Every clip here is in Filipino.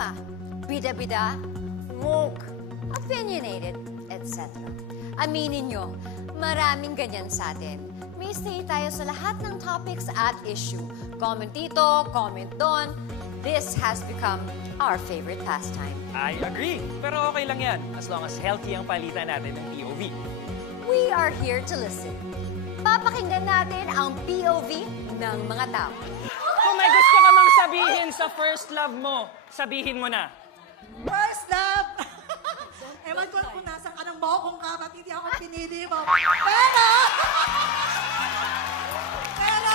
drama, bida-bida, woke, opinionated, etc. Aminin nyo, maraming ganyan sa atin. May say tayo sa lahat ng topics at issue. Comment dito, comment doon. This has become our favorite pastime. I agree. Pero okay lang yan, as long as healthy ang palitan natin ng POV. We are here to listen. Papakinggan natin ang POV ng mga tao. Kung may gusto ka mang sabihin sa first love mo, sabihin mo na. First love! Ewan ko kung nasa ka ng kung kapat hindi ako pinili mo. Pero,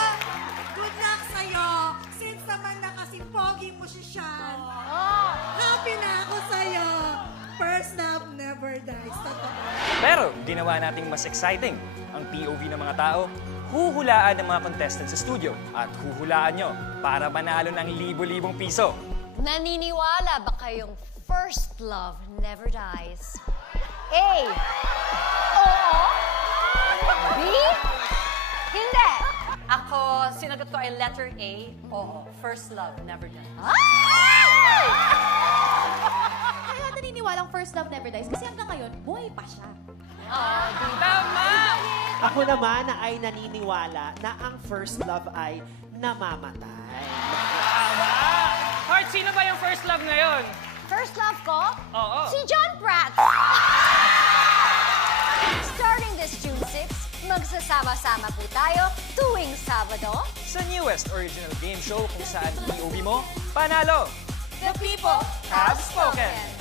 good luck sa'yo. Since naman nakasipogi mo si Sean, happy na ako sa'yo. First love never dies. Pero ginawa nating mas exciting ang POV ng mga tao. Huhulaan ng mga contestants sa studio at huhulaan nyo para manalo ng libo-libong piso. Naniniwala ba kayong first love never dies? A. Oo. B. Hindi. Ako, sinagot ko ay letter A. Oo, first love, never done. Kaya naniniwalang first love never dies kasi hanggang ngayon, buhay pa siya. Tama! Ako naman na ay naniniwala na ang first love ay namamatay. Tama! Heart, sino ba yung first love ngayon? First love ko? Oo. Si John Pratt. Starting this June 6, magsasama-sama po tayo tuwing Sabado. Sa newest original game show kung saan POV mo, panalo! The people Have spoken!